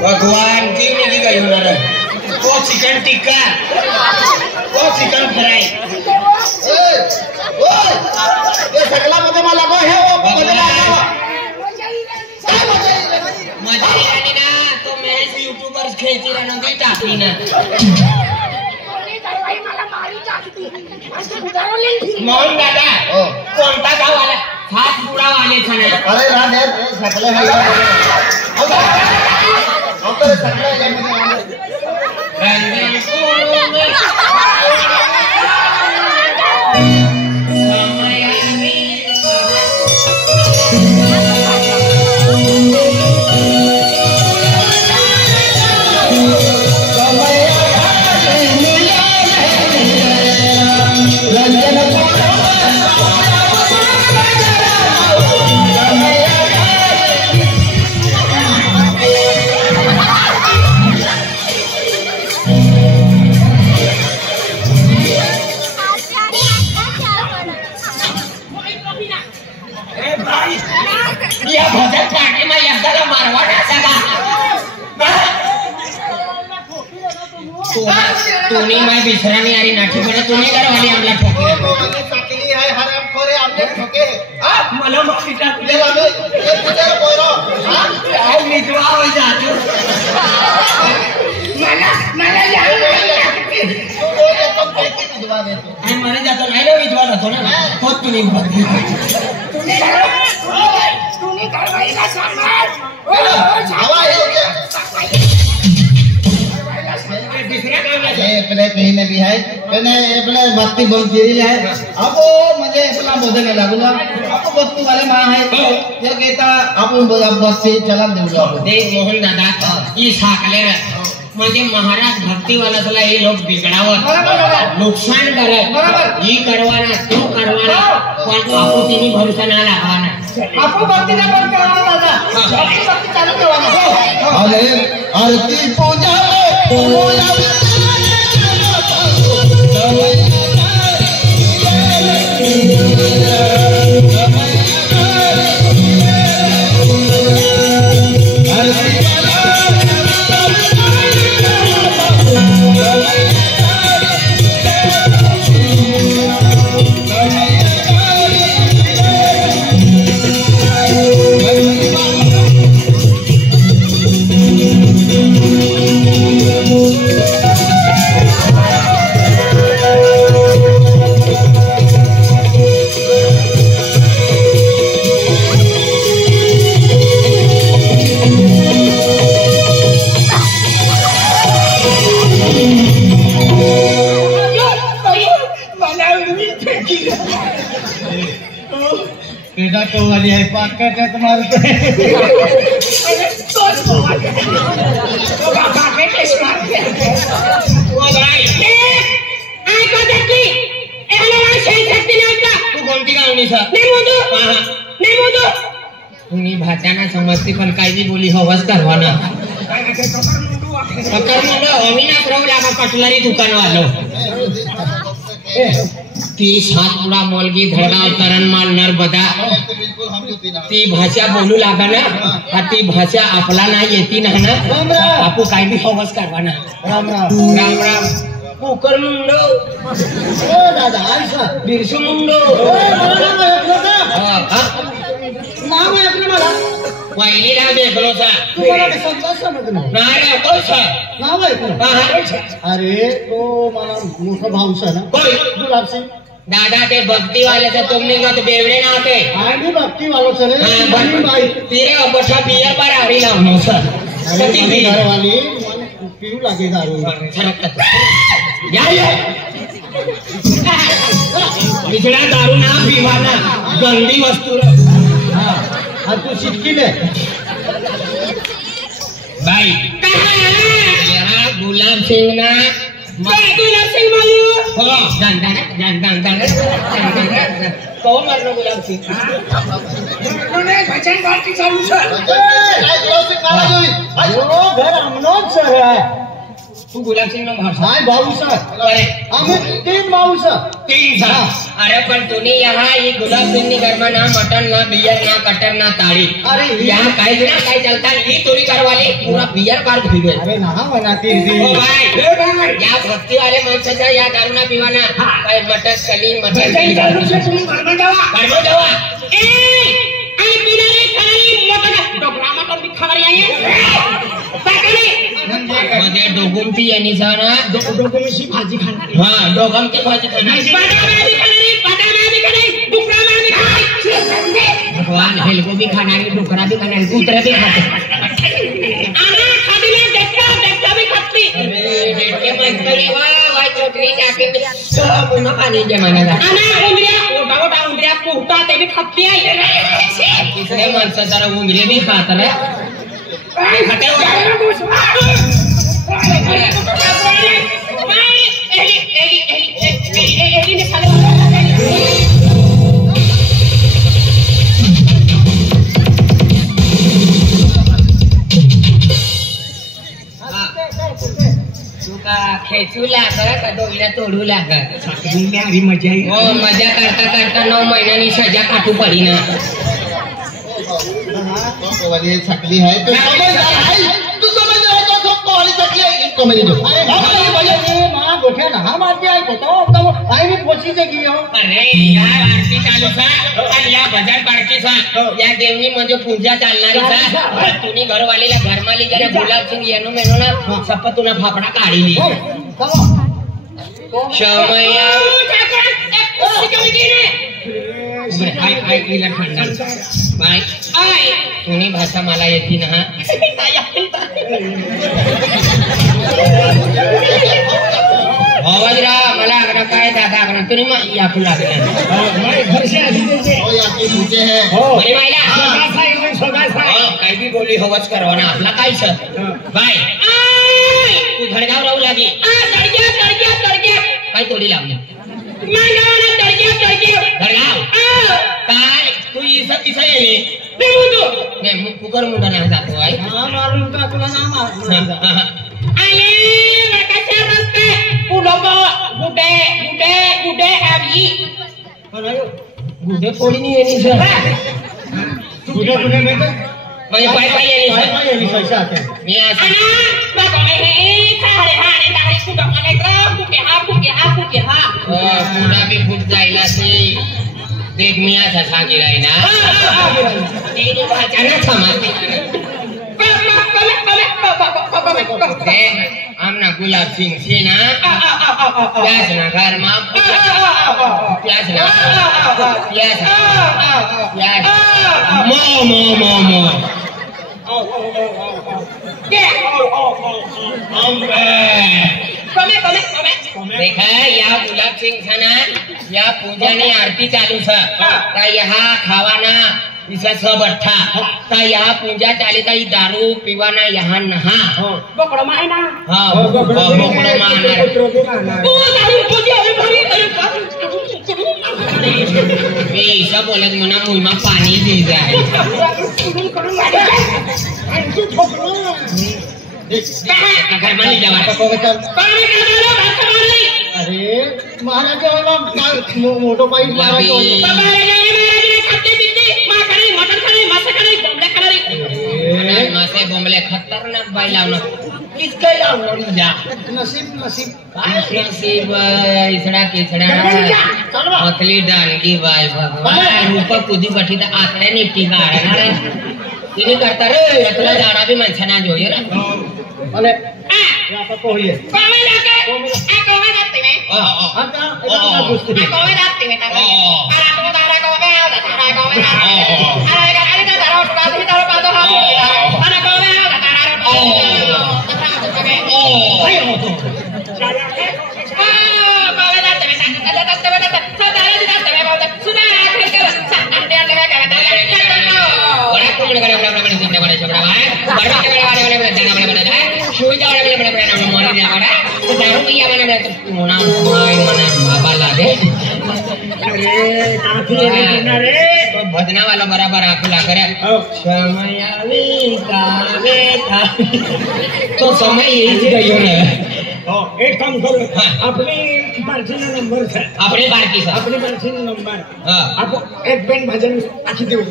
भगवान की मिली गई उन्होंने वो चिकन टिक्का वो चिकन फ्राई ये सकला मत लगो है वो बदला मजा यानी ना तो मैं यूट्यूबर्स खेलती रहना की टाकली ना मोहन दादा कोणता गाव आला हात बुडा वाले छाने अरे राधे सकले है अरे सकले है रंगीन फूलों में तूने मैं बिसरा नहीं आ रही नाठी पड़े तूने घर वाली हमला ठोके साकली है हरामखोर है हमने ठोके मला माफी टाक दे आम्ही एक तुझे बोलो हां काय निजवा हो जातो मला जाऊ तू बोल एकदम कैसे निजवा देतो आणि मरे जातो नाही लो निजवा जातो ना होत तू नाही तूने कारवाईला सांभाळ जावा हे पेले कहीं ने भी है पेले पेले भक्ति बहुत गिरी है अब वो मुझे इतना बोलने लागूंगा अब भक्ति वाले मां है ये कहता अब भक्ति चला देऊगा देख मोहन दादा ये साकले म्हणजे महाराज भक्ती वाला चला ये लोग बिगड़ावत नुकसान करत ही करवाना तू करवाना पण आपो तिनी भरोसा ना लावाना आपो भक्ती ना बंद करवाना दादा भक्ती चालू ठेवाना अरे आरती पूजा बेटा तो वाली है पाकट है तुम्हारे तो बाबा के टेस्ट मार के वो भाई आई को देखली एला सही शक्ति नहीं होता तू कोणती गावणी सा नहीं मोदो तुम्ही भाषाना समजते पण काही बी बोली हवस करवाना पकड़ मुंडो अविनाश राव लागा कटलरी दुकान वालो ती सातपुडा मोलगी धडगाव तरणमाल नर्मदा ती भाषा बोलू लागा ना ती भाषा आपला ना येती ना आपू काय बी हवस करवाना राम राम राम राम कुकर मुंडो ओ दादा आयसा बिरसू मुंडो नाम आहे आपलं मला पहिली नाव देखलो सा तुम्हाला समजा समजलं नाही कोसा नाव आहे अरे तो मला मोठा भाऊ सा ना कोण गुलाब सिंह दादा ते भक्ति वाले से तुमने मत बेवड़े ना थे आगे भक्ति वालों से हां बनी भाई तेरे बच्चा बियर पर आ रही लाओ सर सती भी घर वाली पीऊ लगे दारू या बिचड़ा दारू ना पीवाना गंदी वस्तु हां और तू चिटकी ले भाई कहां है यहां गुलाब सिंह ना गुलाब सिंह मालू हो जानता कौन मारनो गुलाब सिंह उन्होंने भजन पार्टी चालू सर गुलाब सिंह मारा जो वो घर हमनों सर है तू गुलाब सिंह नो भाऊ हाय भाऊ सर अरे हमें 3 भाऊ सर 3 था अरे पण तुम्ही यहाँ ये गुलाब सिंह नी घर में ना मटन ना बियर ना कटर ना ताड़ी अरे यहाँ काय ना काय चलता ये चोरी करवाले पूरा बियर कार घुस गए अरे ना बनाती थी ओ भाई या भक्ति वाले माणसाचा या दारू ना पिवाना काय मटन कलीन मटन दारू से तुम्ही घर में जावा ए आई पिणारे खाली मटन डोकरा मटन भी खावर आहे काय करे म्हणजे डोगमती यानी ना डोगमची भाजी खाणार हां डोगमची भाजी खाणार पाटामादी खाणारी डुकरामादी खाणारी भगवान हेलको भी खाणारी डुकरा भी खाणारी कुत्रा भी खाते आना खादी में देखा भी खाती अरे डेटके मस्त रे वाह चटणी टाकून सब पुन्हा पाणी जमाना आना उंदऱ्या ओटा उंदऱ्या कुहता ते भी खाती आहे किसने माणसा जरा उंदरे भी खात रे खाते खेचू लागत डोळ्या तोडू लागत मजा हो मजा करता करता 9 महिन्यांनी सजा काटू पडी ना वाली छकली है तो तू समझ रहा है तो सबको वाली छकली है इनको मेरी जो अरे भैया ये मां गोठे ना मार दिया है बताओ तब आई भी पोछी से की हो अरे यार आरती चालू सा आणि या बाजार पार्टी सा या देवनी म्हणजे पूजा चालणारी सा तुम्ही घरवालीला घरमाली जरा गुलाब सिंह येनो मेनो ना सपतुना फाफडा काढीली शमया आई इला खंडन बाय आई तुम्ही भाषा मला येती ना आवाजरा मला आगना काय दादा आगना तुम्ही याकू लागले माय घर से आधी देते हो याकी पूछे है हो बरी मायला सोगासा काय भी बोली हवच करवाना आपला काय सर बाय तू धडगाव राहू लागी तडग्या काय तोडी लावली मायला तडग्या धडगाव काय तू इसा तिसा येले नाही कुकर मुंडा नाही जातो आई हां मारून का तुला ना मार आये वाटाचे रस्ते पुढं गुडे आवी गुडे पोळी नाही येणी सर गुडे बेटा म्हणजे पाय येणी सर मी असं बाबा हे खारे हाणे दारी कुठं मला फुके हा पुन्हा बी फुट जायला सी देख मी असा सांगितलाय ना ते भाच्यानं समाजते आमना गुलाब सिंह से ना प्यास ना घर में प्यास मो देखा या गुलाब सिंह ना या पूजा ने आरती चालू था यहाँ खावाना इसा सब अच्छा ता यहाँ पूजा चाले ता दारू पीवाना यहाँ नहा बकड़ा मायना हाँ बकड़ा मायना ओ दारू पूजा ये सब बोले मना मुँह में पानी दे जाए घर में ले जावा अरे महाराज वाला मोटो पाइप मासे बोंबले खतरनाक बाई लावणं किसका लावणं जा नसीब इसड़ा किसड़ा मछली डांगी बाई भगवान ऊपर कूदी बैठी तो आतड़े निपटी का ना रे इनी करता रे रतला जाड़ा भी मनछना जोइए रे अरे यहाँ पर कोई है कोमे लाके कोमे जाते में कोमे जाते में तारा को तारा कोमे आओ तारा कोमे अरे तारा उठा दे तारा पादो हाथ अरे कोमे आओ भजना वाला बराबर आंखों ला करे समय तो समय यही गयो ना एक काम करो हाँ। अपनी पार्टी ना नंबर है अपनी बारकी सा अपनी पार्टी ना नंबर हाँ आप एक बैंड भजन आखी देऊ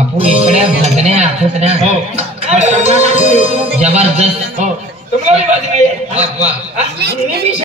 आपण इकडे भजने आठवत ना हो बस करना का जबरदस्त हो तुम्हाला भी भजन आहे वाह वाह आणि मी